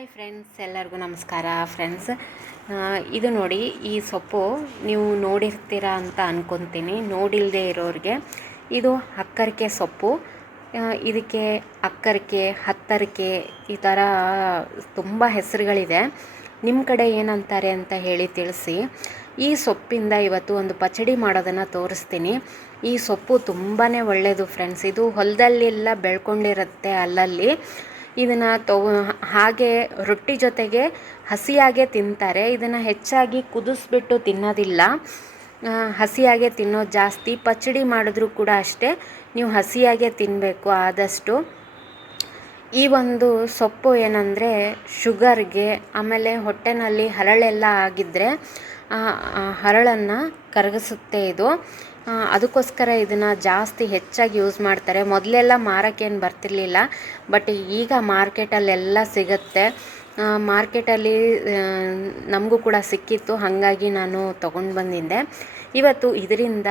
Hi friends, ಎಲ್ಲರಿಗೂ ನಮಸ್ಕಾರ. Friends ಇದು ನೋಡಿ, ಈ ಸೊಪ್ಪು ನೀವು ನೋಡಿರ್ತೀರ ಅಂತ ಅಂದ್ಕೊತೀನಿ ನೋಡಿಲ್ಲದೆ ಇರೋರಿಗೆ ಇದು ಹಕ್ಕರಿಕೆ ಸೊಪ್ಪು. ಇದಕ್ಕೆ ಅಕ್ಕರಿಕೆ, ಹತ್ತರಿಕೆ ಈ ಥರ ತುಂಬ ಹೆಸರುಗಳಿದೆ ನಿಮ್ಮ ಕಡೆ ಏನಂತಾರೆ ಅಂತ ಹೇಳಿ ತಿಳಿಸಿ. ಈ ಸೊಪ್ಪಿಂದ ಇವತ್ತು ಒಂದು ಪಚಡಿ ಮಾಡೋದನ್ನು ತೋರಿಸ್ತೀನಿ. ಈ ಸೊಪ್ಪು ತುಂಬಾ ಒಳ್ಳೆಯದು ಫ್ರೆಂಡ್ಸ್. ಇದು ಹೊಲದಲ್ಲೆಲ್ಲ ಬೆಳ್ಕೊಂಡಿರುತ್ತೆ ಅಲ್ಲಲ್ಲಿ. ಇದನ್ನು ತೊಗ, ಹಾಗೆ ರೊಟ್ಟಿ ಜೊತೆಗೆ ಹಸಿಯಾಗೆ ತಿಂತಾರೆ. ಇದನ್ನು ಹೆಚ್ಚಾಗಿ ಕುದಿಸ್ಬಿಟ್ಟು ತಿನ್ನೋದಿಲ್ಲ. ಹಸಿಯಾಗೇ ತಿನ್ನೋದು ಜಾಸ್ತಿ. ಪಚಡಿ ಮಾಡಿದ್ರೂ ಕೂಡ ಅಷ್ಟೇ. ನೀವು ಹಸಿಯಾಗೆ ತಿನ್ನಬೇಕು ಆದಷ್ಟು. ಈ ಒಂದು ಸೊಪ್ಪು ಏನಂದರೆ ಶುಗರ್ಗೆ, ಆಮೇಲೆ ಹೊಟ್ಟೆನಲ್ಲಿ ಹರಳೆಲ್ಲ ಆಗಿದ್ದರೆ ಹರಳನ್ನು ಕರಗಿಸುತ್ತೆ ಇದು. ಅದಕ್ಕೋಸ್ಕರ ಇದನ್ನು ಜಾಸ್ತಿ ಹೆಚ್ಚಾಗಿ ಯೂಸ್ ಮಾಡ್ತಾರೆ. ಮೊದಲೆಲ್ಲ ಮಾರೋಕ್ಕೇನು ಬರ್ತಿರ್ಲಿಲ್ಲ. ಬಟ್ ಈಗ ಮಾರ್ಕೆಟಲ್ಲೆಲ್ಲ ಸಿಗುತ್ತೆ. ಮಾರ್ಕೆಟಲ್ಲಿ ನಮಗೂ ಕೂಡ ಸಿಕ್ಕಿತ್ತು. ಹಾಗಾಗಿ ನಾನು ತೊಗೊಂಡು ಬಂದಿದ್ದೆ. ಇವತ್ತು ಇದರಿಂದ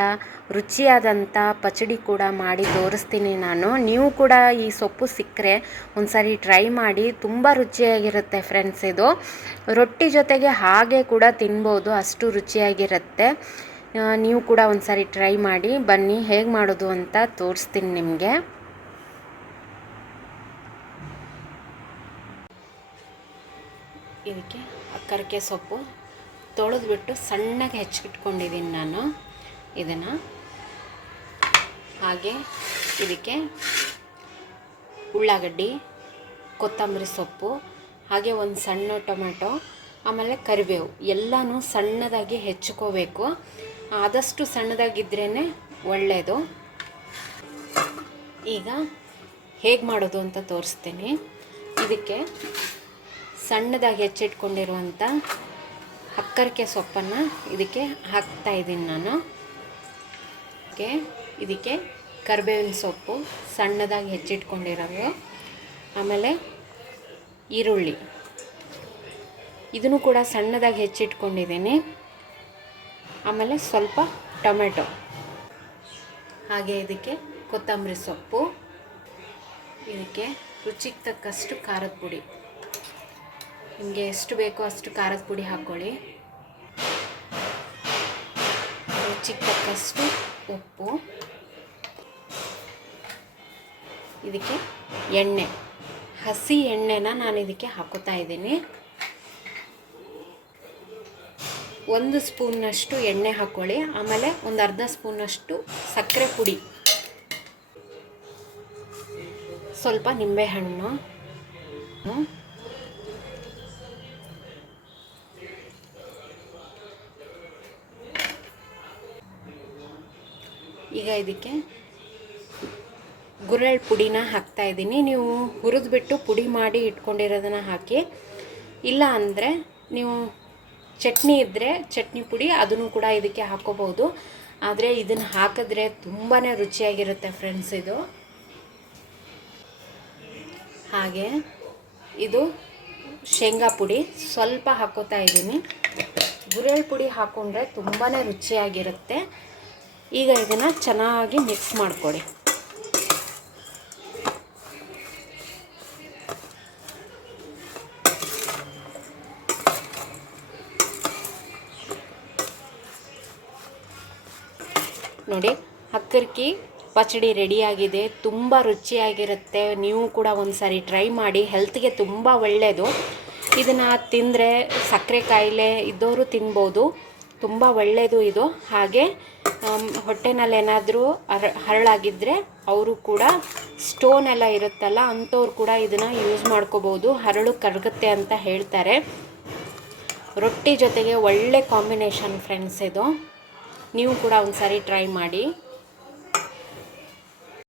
ರುಚಿಯಾದಂಥ ಪಚಡಿ ಕೂಡ ಮಾಡಿ ತೋರಿಸ್ತೀನಿ ನಾನು. ನೀವು ಕೂಡ ಈ ಸೊಪ್ಪು ಸಿಕ್ಕರೆ ಒಂದ್ಸರಿ ಟ್ರೈ ಮಾಡಿ. ತುಂಬ ರುಚಿಯಾಗಿರುತ್ತೆ ಫ್ರೆಂಡ್ಸ್ ಇದು. ರೊಟ್ಟಿ ಜೊತೆಗೆ ಹಾಗೆ ಕೂಡ ತಿನ್ಬೋದು. ಅಷ್ಟು ರುಚಿಯಾಗಿರುತ್ತೆ. ನೀವು ಕೂಡ ಒಂದ್ಸರಿ ಟ್ರೈ ಮಾಡಿ, ಬನ್ನಿ, ಹೇಗೆ ಮಾಡೋದು ಅಂತ ತೋರಿಸ್ತೀನಿ ನಿಮಗೆ. ಇದಕ್ಕೆ ಕರಿಕೆ ಸೊಪ್ಪು ತೊಳೆದ್ಬಿಟ್ಟು ಸಣ್ಣಗೆ ಹೆಚ್ಚಿಟ್ಕೊಂಡಿದ್ದೀನಿ ನಾನು ಇದನ್ನು. ಹಾಗೆ ಇದಕ್ಕೆ ಉಳ್ಳಾಗಡ್ಡಿ, ಕೊತ್ತಂಬರಿ ಸೊಪ್ಪು, ಹಾಗೆ ಒಂದು ಸಣ್ಣ ಟೊಮೆಟೊ ಆಮೇಲೆ ಕರಿಬೇವು ಎಲ್ಲನೂ ಸಣ್ಣದಾಗಿ ಹೆಚ್ಚಿಕೋಬೇಕು. ಆದಷ್ಟು ಸಣ್ಣದಾಗಿದ್ರೇ ಒಳ್ಳೆಯದು ಈಗ ಹೇಗೆ ಮಾಡೋದು ಅಂತ ತೋರಿಸ್ತೀನಿ. ಇದಕ್ಕೆ ಸಣ್ಣದಾಗಿ ಹೆಚ್ಚಿಟ್ಕೊಂಡಿರುವಂಥ ಹಕ್ಕರಿಕೆ ಸೊಪ್ಪನ್ನು ಇದಕ್ಕೆ ಹಾಕ್ತಾ ಇದ್ದೀನಿ ನಾನು. ಇದಕ್ಕೆ ಕರಿಬೇವಿನ ಸೊಪ್ಪು ಸಣ್ಣದಾಗಿ ಹೆಚ್ಚಿಟ್ಕೊಂಡಿರೋದು. ಆಮೇಲೆ ಈರುಳ್ಳಿ. ಇದನ್ನು ಕೂಡ ಸಣ್ಣದಾಗಿ ಹೆಚ್ಚಿಟ್ಕೊಂಡಿದ್ದೀನಿ. ಆಮೇಲೆ ಸ್ವಲ್ಪ ಟೊಮೆಟೊ. ಹಾಗೆ ಇದಕ್ಕೆ ಕೊತ್ತಂಬರಿ ಸೊಪ್ಪು, ಇದಕ್ಕೆ ರುಚಿಗೆ ತಕ್ಕಷ್ಟು ಖಾರದ ಪುಡಿ. ನಿಮಗೆ ಎಷ್ಟು ಬೇಕೋ ಅಷ್ಟು ಖಾರದ ಪುಡಿ ಹಾಕ್ಕೊಳ್ಳಿ. ರುಚಿಗೆ ತಕ್ಕಷ್ಟು ಉಪ್ಪು. ಇದಕ್ಕೆ ಎಣ್ಣೆ. ಹಸಿ ಎಣ್ಣೆನ ನಾನು ಇದಕ್ಕೆ ಹಾಕೋತಾ ಇದ್ದೀನಿ. ಒಂದು ಸ್ಪೂನ್ನಷ್ಟು ಎಣ್ಣೆ ಹಾಕ್ಕೊಳ್ಳಿ ಆಮೇಲೆ ಒಂದು ಅರ್ಧ ಸ್ಪೂನಷ್ಟು ಸಕ್ಕರೆ ಪುಡಿ. ಸ್ವಲ್ಪ ನಿಂಬೆಹಣ್ಣು. ಈಗ ಇದಕ್ಕೆ ಗುರಳ್ ಪುಡಿನ ಹಾಕ್ತಾ ಇದ್ದೀನಿ. ನೀವು ಹುರಿದ್ಬಿಟ್ಟು ಪುಡಿ ಮಾಡಿ ಇಟ್ಕೊಂಡಿರೋದನ್ನ ಹಾಕಿ. ಇಲ್ಲ ಅಂದರೆ ನೀವು ಚಟ್ನಿ ಇದ್ದರೆ ಚಟ್ನಿ ಪುಡಿ ಅದನ್ನು ಕೂಡ ಇದಕ್ಕೆ ಹಾಕೋಬಹುದು. ಆದರೆ ಇದನ್ನು ಹಾಕಿದ್ರೆ ತುಂಬಾ ರುಚಿಯಾಗಿರುತ್ತೆ ಫ್ರೆಂಡ್ಸ್ ಇದು. ಹಾಗೆ ಇದು ಶೇಂಗಾ ಪುಡಿ ಸ್ವಲ್ಪ ಹಾಕೋತಾ ಇದ್ದೀನಿ. ಗುರೆಳ್ ಪುಡಿ ಹಾಕ್ಕೊಂಡ್ರೆ ತುಂಬಾ ರುಚಿಯಾಗಿರುತ್ತೆ. ಈಗ ಇದನ್ನು ಚೆನ್ನಾಗಿ ಮಿಕ್ಸ್ ಮಾಡಿಕೊಡಿ. ನೋಡಿ ಹಕ್ಕರ್ಕಿ ಪಚಡಿ ರೆಡಿಯಾಗಿದೆ, ತುಂಬ ರುಚಿಯಾಗಿರುತ್ತೆ. ನೀವು ಕೂಡ ಒಂದು ಸಾರಿ ಟ್ರೈ ಮಾಡಿ ಹೆಲ್ತ್ಗೆ ತುಂಬ ಒಳ್ಳೆಯದು ಇದನ್ನು ತಿಂದರೆ ಸಕ್ಕರೆ ಕಾಯಿಲೆ ಇದ್ದವರು ತಿನ್ಬೋದು. ತುಂಬ ಒಳ್ಳೆಯದು ಇದು. ಹಾಗೆ ಹೊಟ್ಟೆನಲ್ಲಿ ಏನಾದರೂ ಹರ ಹರಳಾಗಿದ್ದರೆ ಅವರು ಕೂಡ ಸ್ಟೋನ್ ಎಲ್ಲ ಇರುತ್ತಲ್ಲ, ಅಂಥವ್ರು ಕೂಡ ಇದನ್ನು ಯೂಸ್ ಮಾಡ್ಕೋಬೋದು. ಹರಳು ಕರಗುತ್ತೆ ಅಂತ ಹೇಳ್ತಾರೆ. ರೊಟ್ಟಿ ಜೊತೆಗೆ ಒಳ್ಳೆ ಕಾಂಬಿನೇಷನ್ ಫ್ರೆಂಡ್ಸ್ ಇದು. ನೀವು ಕೂಡ ಒಂದು ಸಾರಿ ಟ್ರೈ ಮಾಡಿ.